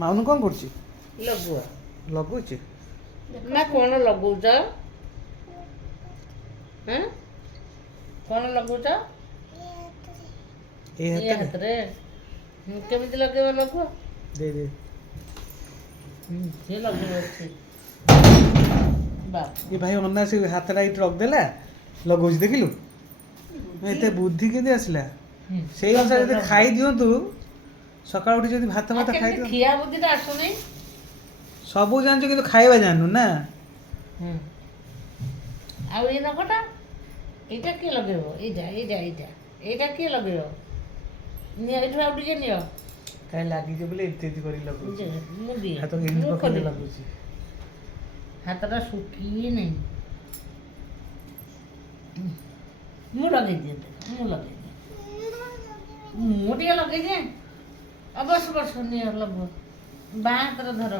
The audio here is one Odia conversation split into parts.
ମାଉନୁ କ'ଣ କରୁଛି? ଲଗୁଆ ଲଗଉଛି। ମା କ'ଣ ଲଗଉଛ? କ'ଣ ଲଗଉଛ ଏ ଏ ହାତରେ ହାତରେ? କେମିତି ଲଗେଇବ ଲଗୁଆ? ଦେ ଦେ। ସେ ଲଗେଇବ ଅଛି ବା ଏ ଭାଇ ଅନା ସେ ହାତଟା ଏଇଠି ରଖିଦେଲା ଲଗଉଛି ଦେଖିଲୁ। ଏତେ ବୁଦ୍ଧି କେମିତି ଆସିଲା? ସେଇ ଅନୁସାରେ ଯଦି ଖାଇ ଦିଅନ୍ତୁ ସକାଳୁ ଉଠି ଯଦି ଭାତ ଭାତ ଖାଇ ଦିଅନ୍ତୁ। ଖିଆ ବୁଦ୍ଧିଟା ଆସୁନି। ସବୁ ଜାଣିଛୁ କିନ୍ତୁ ଖାଇବା ଜାଣିନୁ ନା। ଆଉ ଏଇ ନଖଟା ଏଇଟା କିଏ ଲଗେଇବ? ଏଇଟା ଏଇଟା ଏଇଟା ଏଇଟା କିଏ ଲଗେଇବ? ନିଅ ଏଇଠୁ ଆଉ ଟିକେ ନିଅ। କାହିଁ ଲାଗିଛି ବୋଲି ଏମିତି ଏମିତି କରିକି ଲଗଉଛି। ମୁଁ ଦିଏ ହାତ ଏମିତି ମୁଁ ପକେଇକି ଖୋଲିବି। ଲଗଉଛି। ହାତଟା ଶୁଖିନି। ମୁଁ ଲଗେଇଦିଏ ମୁଁ ଲଗେଇଦିଏ ମୁଁ ଟିକେ ଲଗେଇଦିଏ। ବସ ବସ ନିଅ ଲଗ ବାଁ ହାତରେ ଧର।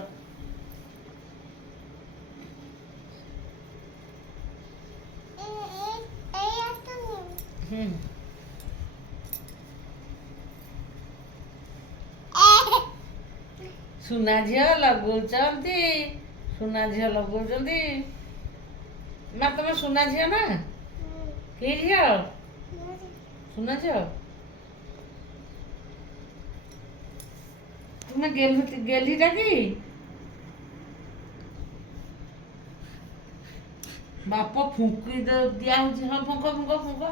ହୁଁ ସୁନା ଝିଅ ଲଗଉଛନ୍ତି। ସୁନା ଝିଅ ଲଗଉଛନ୍ତି। ମା ତମେ ସୁନା ଝିଅ ନା? କି ଝିଅ? ସୁନା ଝିଅ। ତୁମେ ଗେଲିଟା କି? ବାପ ଫୁଙ୍କି ଦିଆ ହଉଛି। ହଁ ଫୁଙ୍କ ଫୁଙ୍କ ଫୁଙ୍କ।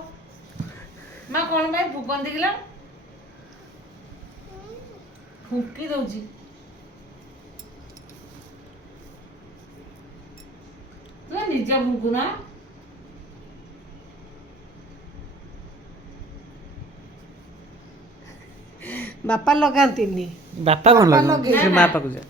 ମା କ'ଣ ପାଇଁ ଫୁଙ୍କନ୍ତି କିଲୋ? ଫୁଙ୍କି ଦଉଛି। ତୁମେ ନିଜେ ଫୁଙ୍କୁନ। ବାପା ଲଗାନ୍ତିନି। ବାପା କ'ଣ ଲଗାଉ? ଲଗେଇବେ। ସେ ମା ପାଖକୁ ଯା।